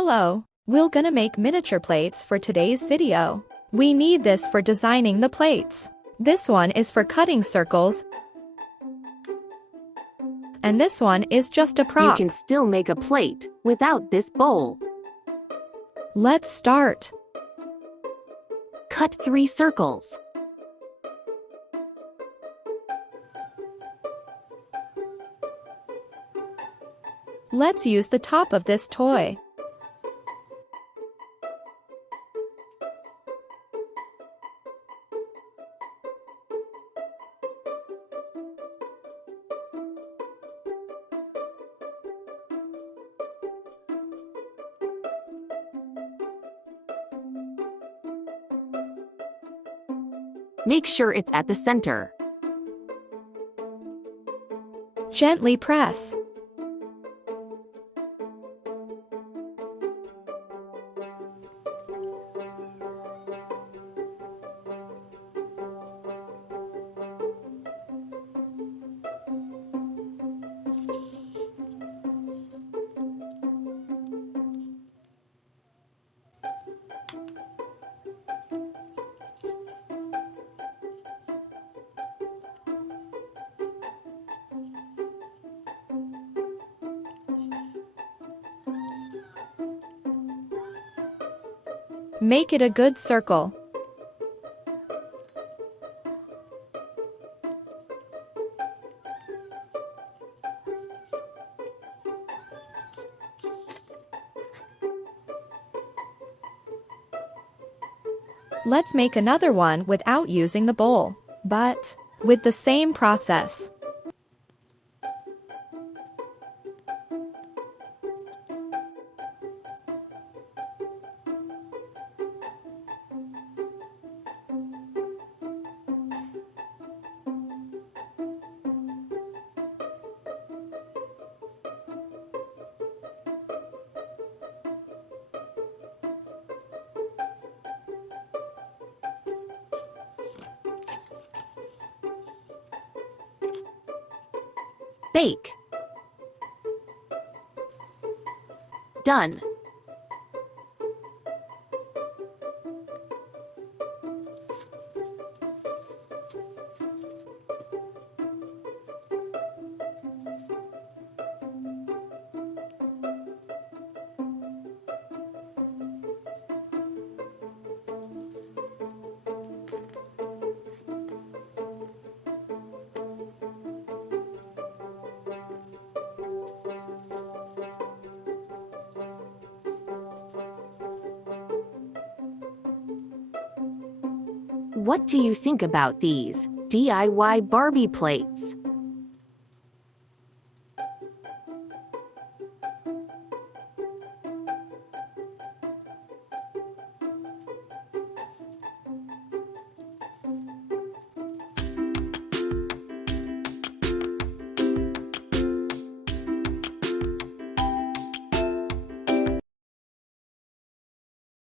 Hello, we're gonna make miniature plates for today's video. We need this for designing the plates. This one is for cutting circles, and this one is just a prop. You can still make a plate without this bowl. Let's start. Cut 3 circles. Let's use the top of this toy. Make sure it's at the center. Gently press. Make it a good circle. Let's make another one without using the bowl, but with the same process. Bake. Done. What do you think about these DIY Barbie plates?